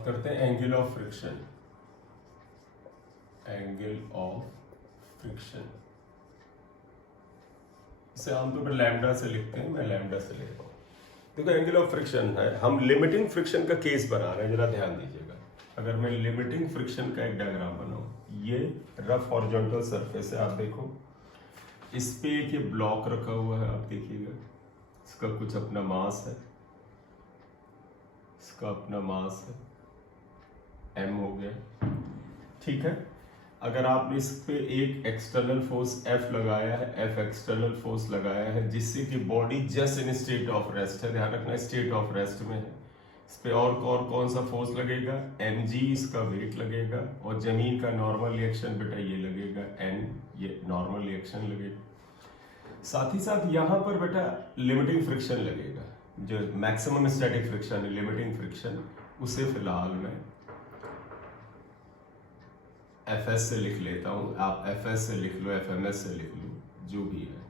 बात करते हैं angle of friction. Angle of friction इसे आमतौर पर लैम्डा से लिखते हैं, मैं लैम्डा से ले रहा हूं। देखो एंगल ऑफ फ्रिक्शन है, हम लिमिटिंग फ्रिक्शन का केस बना रहे हैं, जरा ध्यान दीजिएगा। अगर मैं लिमिटिंग फ्रिक्शन का एक डायग्राम बनाऊं, ये रफ हॉरिजॉन्टल सरफेस है, आप देखो इस पे एक ये ब्लॉक रखा हुआ है, आप देखिएगा इसका कुछ अपना मास है, इसका अपना मास है m हो गया, ठीक है। अगर आपने इस पे एक एक्सटर्नल फोर्स F लगाया है, F एक्सटर्नल फोर्स लगाया है, जिससे कि body just in state of rest है, ध्यान रखना स्टेट ऑफ रेस्ट में है। इस पे और कौन सा फोर्स लगेगा, mg इसका वेट लगेगा, और जमीन का नॉर्मल रिएक्शन बेटा ये लगेगा n, ये नॉर्मल रिएक्शन लगेगा। साथ ही साथ यहाँ पर बेटा लिमिटिंग फ्रिक्शन लगेगा, जो मैक्सिमम स्टैटिक फ्रिक्शन है, लिमिटिंग फ्रिक्शन, उसे फिलहाल मैं Fs से लिख लेता हूँ। आप Fs से लिख लो, Fms से लिख लो, जो भी है,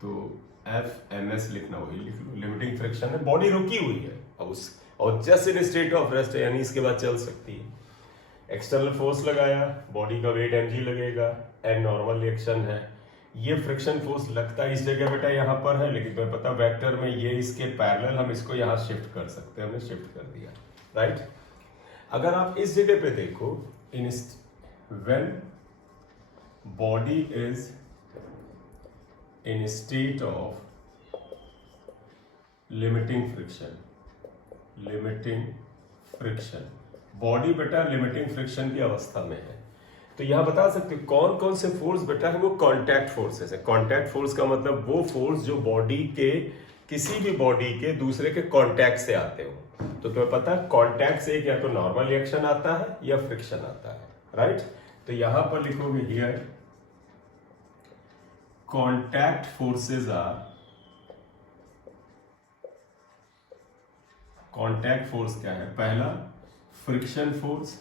तो Fms लिखना वही लिख लो। लिमिटिंग फ्रिक्शन है, बॉडी रुकी हुई है और just in state of rest है, यानी इसके बाद चल सकती है। एक्सटर्नल फोर्स लगाया, बॉडी का वेट mg लगेगा, n नॉर्मल रिएक्शन है। ये फ्रिक्शन फोर्स लगता है इस जगह बेटा यहाँ पर है, लेकिन तुम्हें पता वेक्टर में ये इसके पैरेलल, हम इसको यहाँ शिफ्ट कर सकते हैं, हमने शिफ्ट कर दिया, राइट। अगर आप इस जगह पे देखो, when body is in state of limiting friction, body बेटा लिमिटिंग फ्रिक्शन की अवस्था में है, तो यहां बता सकते हो कौन कौन से फोर्स बेटा है, वो कॉन्टैक्ट फोर्सेस है। कॉन्टैक्ट फोर्स का मतलब वो फोर्स जो बॉडी के किसी भी बॉडी के दूसरे के कॉन्टैक्ट से आते हो। तो तुम्हें पता है कॉन्टैक्ट से या तो नॉर्मल रिएक्शन आता है या फ्रिक्शन आता है, राइट। तो यहां पर लिखोगे here contact forces are, contact force क्या है, पहला फ्रिक्शन फोर्स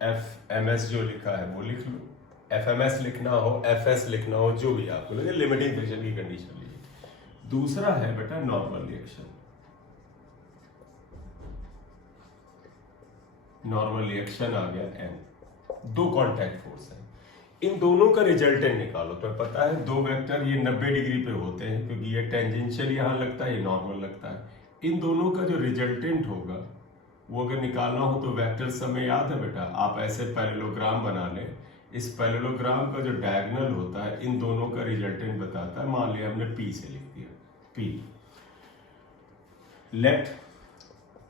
Fms जो लिखा है वो लिख लो, Fms लिखना हो, Fs लिखना हो, जो भी आपको लगे, लिमिटिंग फ्रिक्शन की कंडीशन लीजिए। दूसरा है बेटा नॉर्मल रिएक्शन, नॉर्मल रिएक्शन आ गया n। दो कॉन्टैक्ट फोर्स है, इन दोनों का रिजल्टेंट निकालो। तो पता है दो वेक्टर ये 90 डिग्री पे होते हैं, क्योंकि ये टेंजेंशियल यहां लगता है, ये नॉर्मल लगता है। इन दोनों का जो रिजल्टेंट होगा वो अगर निकालना हो तो वेक्टर समय याद है बेटा, आप ऐसे पैरेललोग्राम बना लें, इस पैरेललोग्राम का जो डायगोनल होता है इन दोनों का रिजल्टेंट बताता है। मान लिया हमने P से लिख दिया, P, let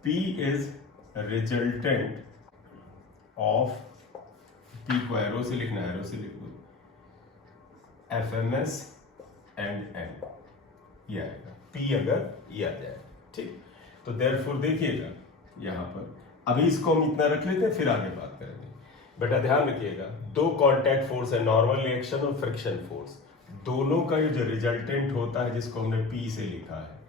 P is resultant of, P को एरो से लिखना, एरो से लिखो, Fms एंड n, ये आएगा P, अगर ये आ जाए, ठीक। तो देयरफॉर देखिएगा यहां पर, अभी इसको हम इतना रख लेते हैं, फिर आगे बात करेंगे। बेटा ध्यान रखिएगा, दो कॉन्टैक्ट फोर्स है, नॉर्मल रिएक्शन और फ्रिक्शन फोर्स, दोनों का ये जो रिजल्टेंट होता है जिसको हमने P से लिखा है,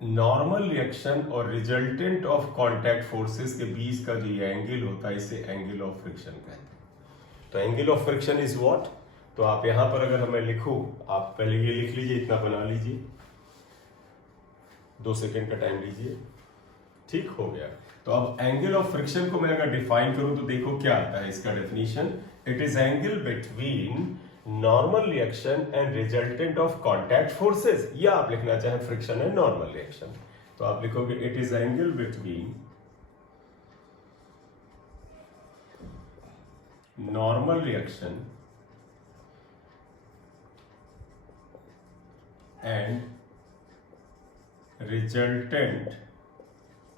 नॉर्मल रिएक्शन और रिजल्टेंट ऑफ कॉन्टैक्ट फोर्सेस के बीच का जो ये एंगल होता है, इसे एंगल ऑफ फ्रिक्शन कहते हैं। तो angle of friction is what, तो आप यहां पर अगर मैं लिखूं, आप पहले ये लिख लीजिए, इतना बना लीजिए, 2 सेकेंड का टाइम लीजिए, ठीक हो गया। तो अब एंगल ऑफ फ्रिक्शन को मैं अगर डिफाइन करूं तो देखो क्या आता है इसका definition, it is angle between normal reaction and resultant of contact forces, या आप लिखना चाहे फ्रिक्शन एंड नॉर्मल रिएक्शन, तो आप लिखोगे it is angle between normal reaction and resultant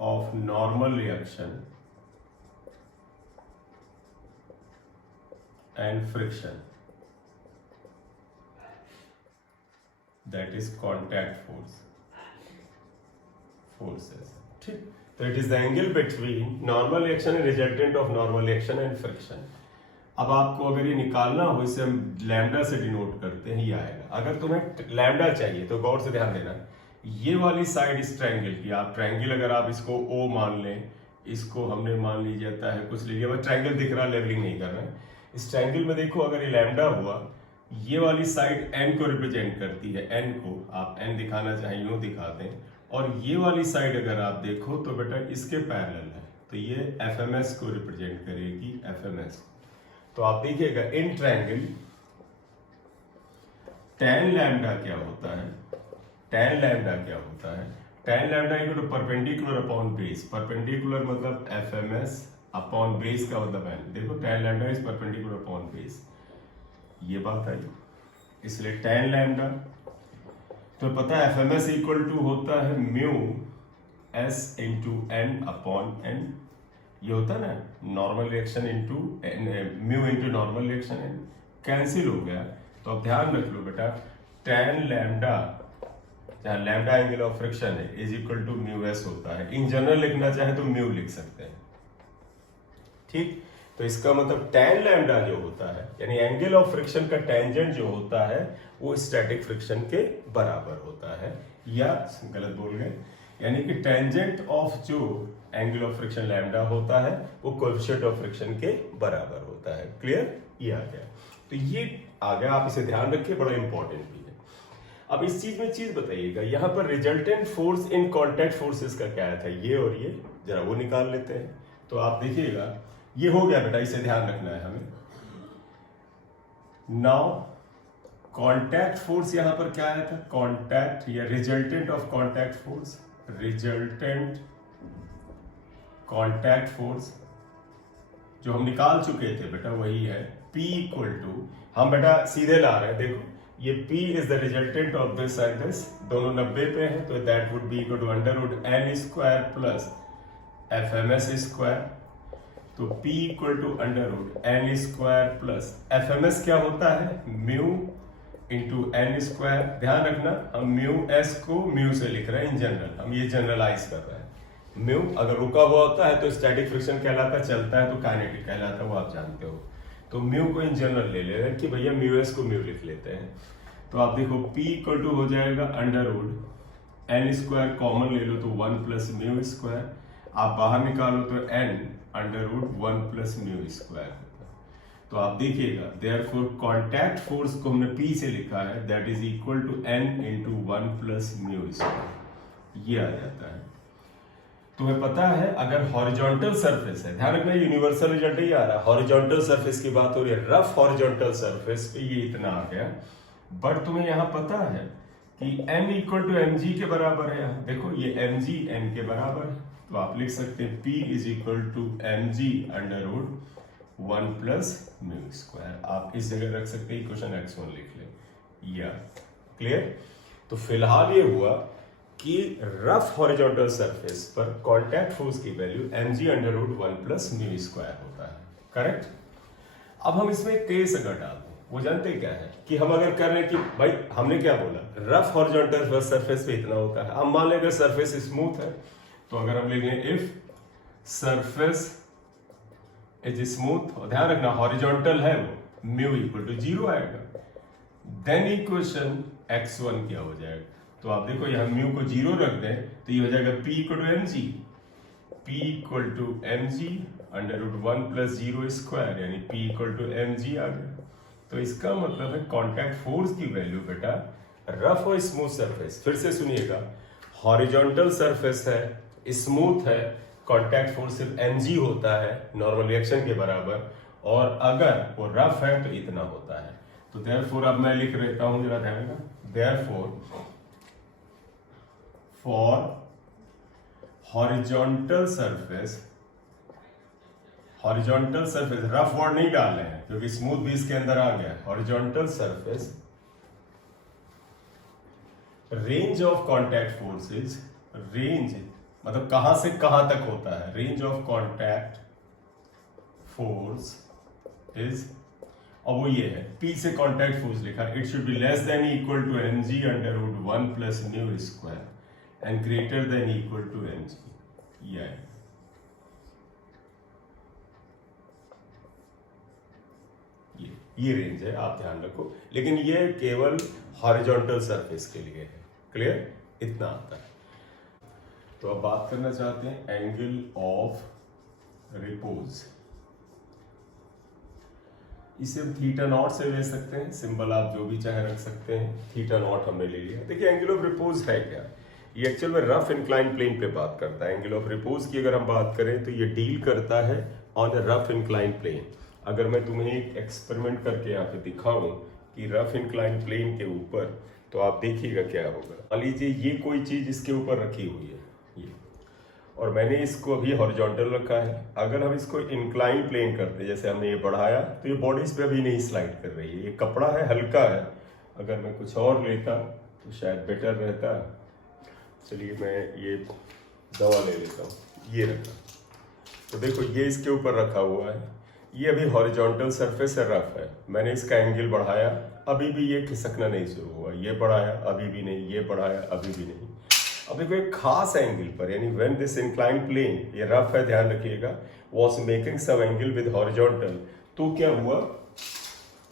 of normal reaction and friction, that is contact forces, ठीक। तो it is the angle between normal reaction and resultant of normal reaction and friction। अब आपको अगर ये निकालना हो, इसे हम लैम्डा से डिनोट करते हैं, ये आएगा। अगर तुम्हें लैम्डा चाहिए तो गौर से ध्यान देना, ये वाली साइड इस ट्रायंगल की, आप ट्रायंगल अगर आप इसको O मान लें, इसको हमने मान लीजिए जाता है कुछ लीजिए, बस ट्रायंगल दिख रहा, लेवलिंग नहीं कर रहा है। इस ट्रायंगल में देखो अगर ये लैम्डा हुआ, ये वाली साइड n को रिप्रेजेंट करती है, n को आप n दिखाना चाहें यूं दिखा दें, और ये वाली साइड अगर आप देखो तो बेटा इसके पैरेलल है, तो ये एफएमएस को रिप्रेजेंट करेगी, एफएमएस। तो आप देखिएगा इन ट्रायंगल tan लैम्डा क्या होता है, tan लैम्डा क्या होता है, tan lambda equal to perpendicular upon base. Perpendicular मतलब एफएमएस अपॉन बेस का मतलब है, देखो tan lambda is perpendicular upon base, ये बात आई। इसलिए tan लैम्डा तो पता है एफएमएस इक्वल टू होता है mu S into N upon N, ये होता है ना normal reaction into mu into normal reaction N, cancel हो गया। तो अब ध्यान रख लो बेटा tan लैम्डा, जहां लैम्डा एंगल ऑफ फ्रिक्शन है, is equal to mu S होता है। इन जनरल लिखना चाहे तो म्यू लिख सकते हैं, ठीक। तो इसका मतलब tan लैम्डा जो होता है यानी एंगल ऑफ फ्रिक्शन का टेंजेंट जो होता है वो स्टैटिक फ्रिक्शन के बराबर होता है, या गलत बोल गए, यानी कि टेंजेंट ऑफ जो एंगल ऑफ फ्रिक्शन लैम्डा होता है वो कोएफिशिएंट ऑफ फ्रिक्शन के बराबर होता है। क्लियर, ये आ गया। तो ये आ गया, आप इसे ध्यान रखिए, बड़ा इंपॉर्टेंट भी है। अब इस चीज में चीज बताइएगा, यहाँ पर resultant force in contact forces का क्या था, ये और ये जरा वो निकाल लेते हैं। तो आप देखिएगा ये हो गया बेटा, इसे ध्यान रखना है हमें। नाउ कॉन्टैक्ट फोर्स यहां पर क्या आया था, कॉन्टैक्ट या resultant of contact force, resultant contact force जो हम निकाल चुके थे बेटा वही है P इक्वल टू, हम बेटा सीधे ला रहे हैं, देखो ये P is the resultant of this and this, दोनों 90 पे है, तो that would be equal to under root N square plus F M S square. तो P equal to under root N square plus F M S क्या होता है mu into N square. ध्यान रखना हम म्यू एस को mu से लिख रहे हैं इन जनरल, हम ये जनरलाइज कर रहे हैं। म्यू अगर रुका हुआ होता है तो स्टैटिक फ्रिक्शन कहलाता, चलता है तो काइनेटिक कहलाता, वो आप जानते हो। तो म्यू को इन जनरल ले ले रहे हैं कि भैया म्यू एस को म्यू लिख लेते हैं। तो आप देखो P इक्वल टू हो जाएगा under root N square, common ले लो तो 1 प्लस म्यू स्क्वायर, आप बाहर निकालो तो n under root 1 plus mu square होता है। तो आप देखिएगा देयरफॉर कॉन्टैक्ट फोर्स को हमने P से लिखा है, that is equal to n into 1 plus mu square, ये आ जाता है। तुम्हें पता है अगर हॉरिजॉन्टल सरफेस है, ध्यान रखना यूनिवर्सल रिजल्ट ही आ रहा है, हॉरिजॉन्टल सरफेस की बात हो रही है, रफ हॉरिजॉन्टल सरफेस पे ये इतना आ गया, बट तुम्हें यहाँ पता है कि m equal to M G के बराबर है। यहाँ देखो ये एम जी n के बराबर है, तो आप लिख सकते हैं P is equal to M G under root 1 plus mu square. आप इस जगह रख सकते हैं इक्वेशन x1 लिख ले, या क्लियर। तो फिलहाल ये हुआ कि रफ हॉरिजॉन्टल सरफेस पर कॉन्टैक्ट फोर्स की value mg under root 1 plus mu square होता है, करेक्ट। अब हम इसमें केस अगर डाल दें, वो जानते क्या है कि हम अगर कर रहे हैं कि भाई हमने क्या बोला रफ हॉरिजॉन्टल सरफेस पे इतना होता है। अब मान लें अगर सरफेस स्मूथ है तो अगर हम लिख लें इफ सरफेस इज स्मूथ, और ध्यान रखना हॉरिजॉन्टल है वो म्यू इक्वल टू 0 आएगा, देन इक्वेशन x1 क्या हो जाएगा। तो आप देखो यहाँ म्यू को 0 रख दें तो ये हो जाएगा P equal to M ji, P equal to M G under root 1 plus 0 square, यानी P इक्वल टू एम जी आ गया। तो इसका मतलब है कॉन्टैक्ट फोर्स की वैल्यू बेटा रफ और स्मूथ सरफेस, फिर से सुनिएगा, हॉरिजॉन्टल सरफेस है, स्मूथ है, कॉन्टैक्ट फोर्स सिर्फ mg होता है नॉर्मल रिएक्शन के बराबर, और अगर वो रफ है तो इतना होता है। तो देयरफॉर अब मैं लिख लेता हूं, जरा ध्यान देना, therefore for horizontal surface rough word नहीं डाल रहे हैं क्योंकि स्मूथ भी इसके अंदर आ गया, horizontal surface range of contact forces, range मतलब कहां से कहां तक होता है, range of contact force is, और वो ये है P से कॉन्टैक्ट फोर्स लिखा, it should be less than equal to mg under root 1 plus mu square and greater than equal to mg, ये रेंज है, आप ध्यान रखो। लेकिन ये केवल हॉरिजॉन्टल सरफेस के लिए है, क्लियर, इतना आता है। तो अब बात करना चाहते हैं एंगल ऑफ रिपोज, इसे हम थीटा नॉट से ले सकते हैं, सिंबल आप जो भी चाहे रख सकते हैं, थीटा नॉट हमने ले लिया। देखिए एंगल ऑफ रिपोज है क्या, ये एक्चुअल में रफ इंक्लाइन प्लेन पे बात करता है। एंगल ऑफ रिपोज की अगर हम बात करें तो ये डील करता है on a rough incline plane. अगर मैं तुम्हें एक एक्सपेरिमेंट करके यहाँ पे दिखाऊं कि रफ इंक्लाइन प्लेन के ऊपर, तो आप देखिएगा क्या होगा। मान लीजिए ये कोई चीज इसके ऊपर रखी हुई है ये, और मैंने इसको अभी हॉरिजॉन्टल रखा है। अगर हम इसको इंक्लाइन प्लेन करते, जैसे हमने ये बढ़ाया, तो ये बॉडी इस पे अभी नहीं स्लाइड कर रही है। ये कपड़ा है, हल्का है। अगर मैं कुछ और लेता तो शायद बेटर रहता। चलिए मैं ये दवा ले लेता हूँ। ये रखा, तो देखो ये इसके ऊपर रखा हुआ है। ये अभी हॉरिजॉन्टल सरफेस है, रफ है। मैंने इसका एंगल बढ़ाया, अभी भी ये खिसकना नहीं शुरू हुआ। ये बढ़ाया, अभी भी नहीं। ये बढ़ाया, अभी भी नहीं। अब देखो एक खास एंगल पर, यानी व्हेन दिस इंक्लाइन प्लेन, ये रफ है ध्यान रखिएगा, was making some angle with horizontal, तो क्या हुआ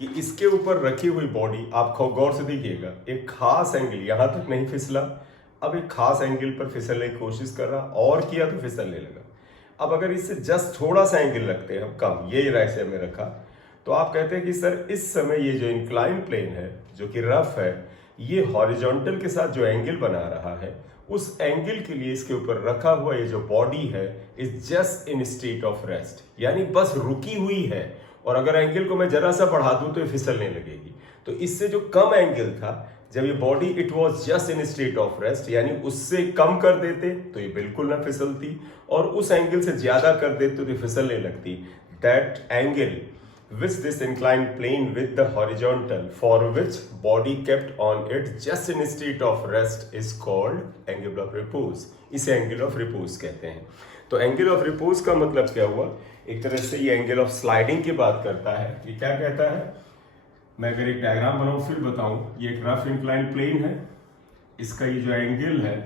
कि इसके ऊपर रखी हुई बॉडी, आप गौर से देखिएगा, एक खास एंगल, यहां तक नहीं फिसला, अब एक खास एंगल पर फिसलने की कोशिश कर रहा, और किया तो फिसलने लगा। अब अगर इससे जस्ट थोड़ा सा एंगल रखते हैं हम, कम, ये ऐसे में रखा, तो आप कहते हैं कि सर इस समय ये जो इंक्लाइन प्लेन है, जो कि रफ है, ये हॉरिजॉन्टल के साथ जो एंगल बना रहा है, उस एंगल के लिए इसके ऊपर रखा हुआ ये जो बॉडी है is just in state of rest, यानी बस रुकी हुई है। और अगर एंगल को मैं जरा सा बढ़ा दूं तो ये फिसलने लगेगी। तो इससे जो कम एंगल था, जब ये body it was just in state of rest, यानी उससे कम कर देते तो ये बिल्कुल ना फिसलती, और उस एंगल से ज्यादा कर देते तो ये फिसलने लगती। That angle which this inclined plane with the horizontal for which body kept on it just in state of rest is called angle of repose। इसे angle of repose कहते हैं। तो angle of repose का मतलब क्या हुआ? एक तरह से ये angle of sliding की बात करता है। ये क्या कहता है? मैं अगर एक डायग्राम बनाऊं फिर बताऊं। ये एक रफ इंक्लाइन प्लेन है, इसका ये जो एंगल है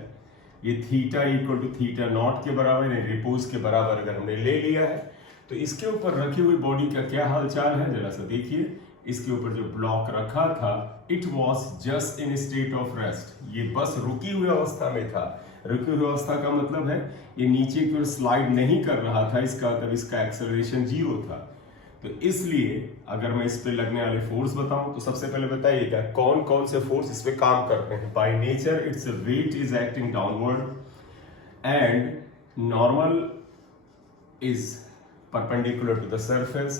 ये theta equal to theta naught के बराबर है, रिपोज के बराबर अगर हमने ले लिया है, तो इसके ऊपर रखी हुई बॉडी का क्या हालचाल है जरा सा देखिए। इसके ऊपर जो ब्लॉक रखा था, it was just in state of rest, ये बस रुकी हुई अवस्था में था। रुकी हुई अवस्था का मतलब है ये नीचे की ओर स्लाइड नहीं कर रहा था, इसका मतलब इसका एक्सेलरेशन 0 था। तो इसलिए अगर मैं इस पे लगने वाले फोर्स बताऊं तो सबसे पहले बताइएगा कौन कौन से फोर्स इस पे काम करते हैं। By nature its weight is acting downward and normal is perpendicular to the surface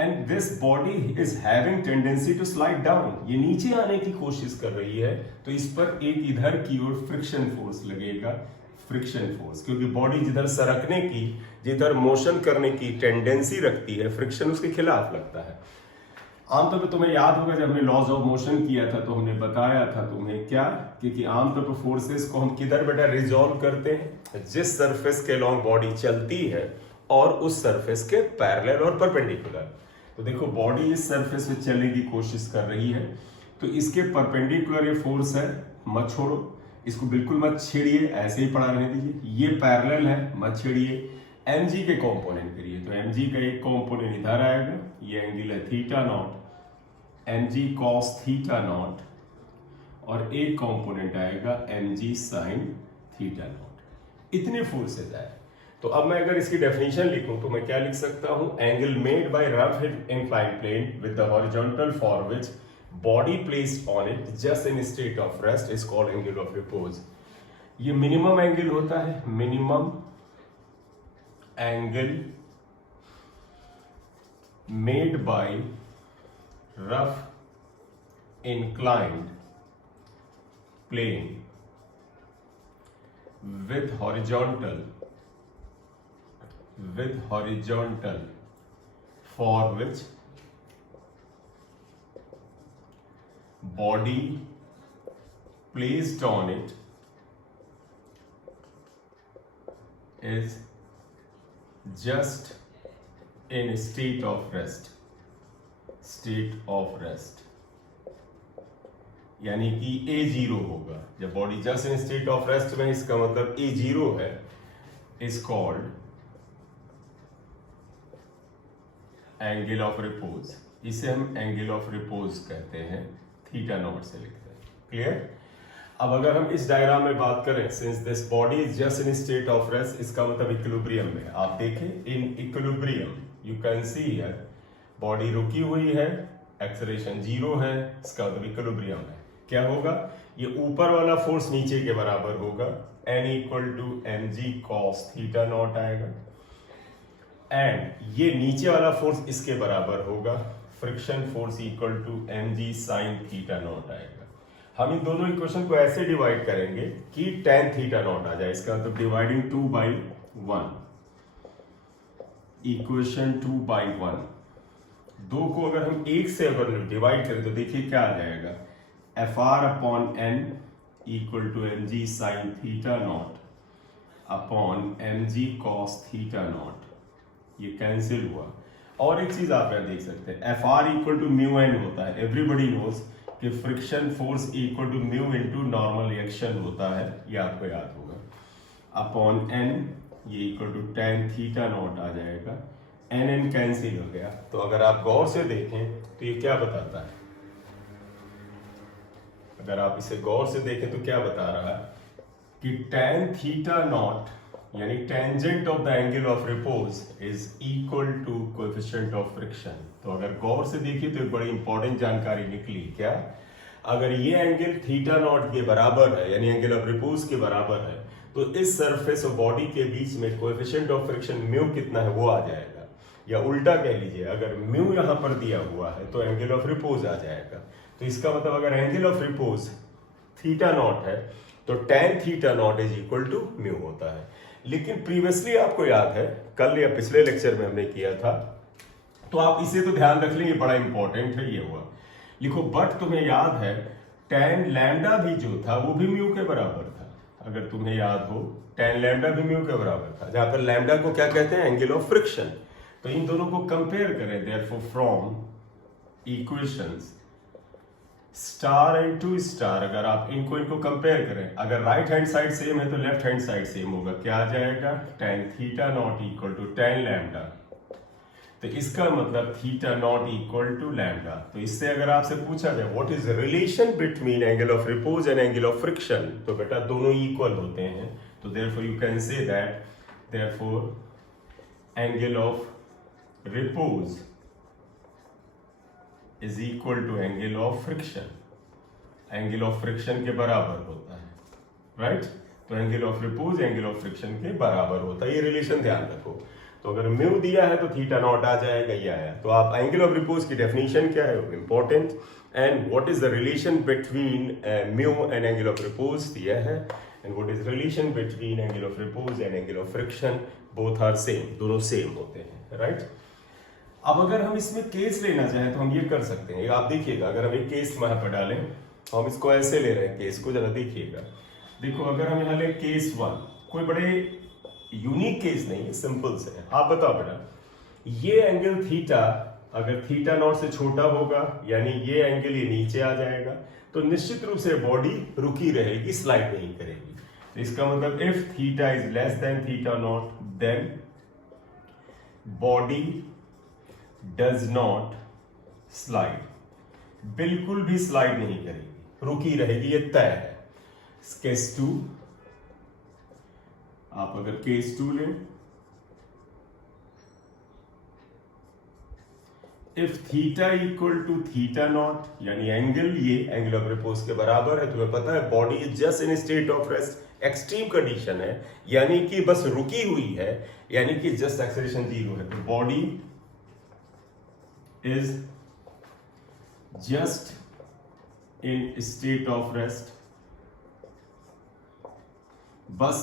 and this body is having tendency to slide down। ये नीचे आने की कोशिश कर रही है, तो इस पर एक इधर की ओर फ्रिक्शन फोर्स लगेगा, फ्रिक्शन फोर्स, क्योंकि बॉडी जिधर सरकने की, जिधर मोशन करने की टेंडेंसी रखती है, फ्रिक्शन उसके खिलाफ लगता है। आमतौर पर तुम्हें याद होगा जब हमने लॉज ऑफ मोशन किया था तो हमने बताया था तुम्हें क्या, क्योंकि आमतौर पर फोर्सेस को हम किधर बेटा रिजॉल्व करते हैं, जिस सरफेस के लॉन्ग बॉडी चलती है और उस सरफेस के पैरेलल और परपेंडिकुलर। तो देखो बॉडी इस सरफेस पे चलने की कोशिश कर रही है, तो इसके परपेंडिकुलर ये फोर्स है, मत छोड़ो इसको, बिल्कुल मत छेड़िए, ऐसे ही पड़ा रहने दीजिए। ये पैरेलल है, मत छेड़िए। mg के कंपोनेंट करिए, तो mg का एक कंपोनेंट इधर आएगा, ये एंगल है theta naught, mg cos theta not, और एक कंपोनेंट आएगा mg sin थीटा नॉट। इतने फोर्सेज आए। तो अब मैं अगर इसकी डेफिनेशन लिखूं तो मैं क्या लिख सकता हूं? Angle made by rough incline plane with the horizontal for which body placed on it just in state of rest is called angle of repose. ये मिनिमम एंगल होता है, minimum angle made by rough inclined plane with horizontal for which body placed on it is just in state of rest, यानी कि A0 होगा। जब body just in state of rest में, इसका मतलब A0 है, is called angle of repose. इसे हम एंगल ऑफ रिपोज कहते हैं, थीटा नॉट से लिखते हैं। क्लियर? अब अगर हम इस डायग्राम में बात करें, since this body is just in state of rest, इसका मतलब इक्विलिब्रियम में। आप देखें in equilibrium you can see here body रुकी हुई है, एक्सेलरेशन 0 है, इसका मतलब इक्विलिब्रियम है। क्या होगा, ये ऊपर वाला फोर्स नीचे के बराबर होगा, N equal to mg cos theta naught आएगा, एंड ये नीचे वाला फोर्स इसके बराबर होगा, friction force equal to mg sin theta naught आएगा। हम इन दोनों इक्वेशन को ऐसे डिवाइड करेंगे कि tan थीटा नॉट आ जाए, इसका मतलब डिवाइडिंग 2/1, इक्वेशन 2/1, दो को अगर हम एक से अगर डिवाइड करें तो देखिए क्या आ जाएगा, Fr upon n equal to mg sin theta naught upon mg cos theta naught, ये कैंसिल हुआ। और एक चीज आप यहाँ देख सकते हैं, Fr equal to mu N होता है, एवरीबडी नोज कि friction force equal to mu into normal reaction होता है, ये आपको याद होगा, अपॉन n ये equal to tan theta naught आ जाएगा, n कैंसिल हो गया। तो अगर आप गौर से देखें तो ये क्या बताता है, अगर आप इसे गौर से देखें तो क्या बता रहा है कि tan थीटा नॉट यानी tangent of the angle of repose is equal to coefficient of friction. तो अगर गौर से देखिए तो एक बड़ी इंपॉर्टेंट जानकारी निकली, क्या, अगर ये एंगल थीटा नॉट के बराबर है यानी एंगल ऑफ रिपोज के बराबर है, तो इस सरफेस और बॉडी के बीच में कोएफिशिएंट ऑफ फ्रिक्शन म्यू कितना है वो आ जाएगा, या उल्टा कह लीजिए अगर म्यू यहां पर दिया हुआ है तो एंगल ऑफ रिपोज आ जाएगा। तो इसका मतलब अगर angle of repose theta naught है तो tan theta naught is equal to mu होता है। लेकिन प्रीवियसली आपको याद है, कल या पिछले लेक्चर में हमने किया था, तो आप इसे तो ध्यान रख लेंगे, बड़ा इंपॉर्टेंट है ये हुआ, लिखो बट तुम्हें याद है tan लैम्डा भी जो था वो भी म्यू के बराबर था, अगर तुम्हें याद हो tan लैम्डा भी म्यू के बराबर था, जहां पर लैम्डा को क्या कहते हैं, एंगल ऑफ फ्रिक्शन। तो इन दोनों को कंपेयर करें, therefore from equations star and two star, अगर आप इनको कंपेयर करें, अगर राइट हैंड साइड सेम है तो लेफ्ट हैंड साइड सेम होगा, क्या आ जाएगा, tan theta naught equal to tan lambda. तो इसका मतलब theta naught equal to lambda. तो इससे अगर आपसे पूछा जाए what is the relation between angle of repose and angle of friction, तो बेटा दोनों इक्वल होते हैं। तो therefore you can say that therefore angle of repose is equal to angle of friction, angle of friction के बराबर होता है, राइट। तो angle of repose angle of friction के बराबर होता है, ये रिलेशन ध्यान रखो। तो अगर म्यू दिया है तो थीटा नॉट आ जाएगा, ये आया। तो आप एंगल ऑफ रिपोज की डेफिनेशन क्या है, important, and what is the relation between mu and angle of repose दिया है, and what is relation between angle of repose and angle of friction, both are same, दोनों same होते हैं, right. अब अगर हम इसमें केस लेना चाहें तो हम ये कर सकते हैं, आप देखिएगा, अगर हम एक केस वहां पर डालें, हम इसको ऐसे ले रहे हैं, केस को जरा देखिएगा। देखो अगर हम यहाँ ले केस 1, कोई बड़े यूनिक केस नहीं है, सिंपल से है। आप बताओ बेटा, ये एंगल थीटा अगर थीटा नॉट से छोटा होगा यानी ये एंगल ये नीचे आ जाएगा, तो निश्चित रूप से बॉडी रुकी रहेगी, स्लाइड नहीं करेगी। तो इसका मतलब if theta is less than theta naught then body does not slide, बिल्कुल भी स्लाइड नहीं करेगी, रुकी रहेगी, ये तय है। केस 2, आप अगर केस 2 लें, if theta equal to theta naught यानी एंगल ये एंगल ऑफ रिपोज के बराबर है, तुम्हें पता है body is just in state of rest, extreme condition है, यानी कि बस रुकी हुई है, यानी कि जस्ट एक्सेलरेशन 0 है। तो body is just in state of rest, बस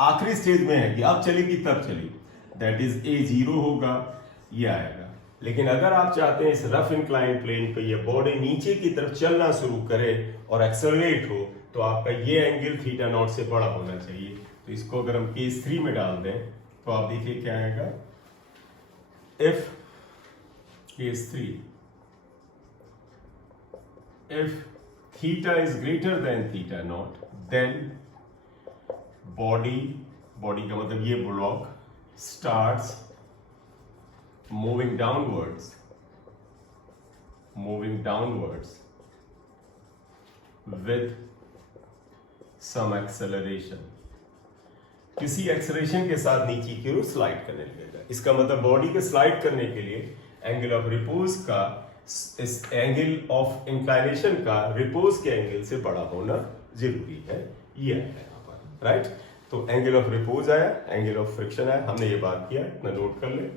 आखिरी स्टेज में है कि अब चलेगी तब चली, दैट इज A0 होगा, ये आएगा। लेकिन अगर आप चाहते हैं इस रफ इंक्लाइन प्लेन पे ये बॉडी नीचे की तरफ चलना शुरू करे और एक्सेलरेट हो, तो आपका ये एंगल थीटा नॉट से बड़ा होना चाहिए। तो इसको अगर हम केस 3 में डाल दें तो आप देखिए क्या आएगा, if case 3 if theta is greater than theta naught then body का मतलब ये block starts moving downwards with some acceleration, किसी एक्सेलरेशन के साथ नीचे की ओर स्लाइड करने लगेगा। इसका मतलब बॉडी के स्लाइड करने के लिए एंगल ऑफ रिपोज का इस एंगल ऑफ इंक्लाइनेशन का रिपोज के एंगल से बड़ा होना जरूरी है, ये है यहाँ पर, राइट। तो एंगल ऑफ रिपोज आया, एंगल ऑफ फ्रिक्शन आया, हमने ये बात किया, इतना नोट कर ले।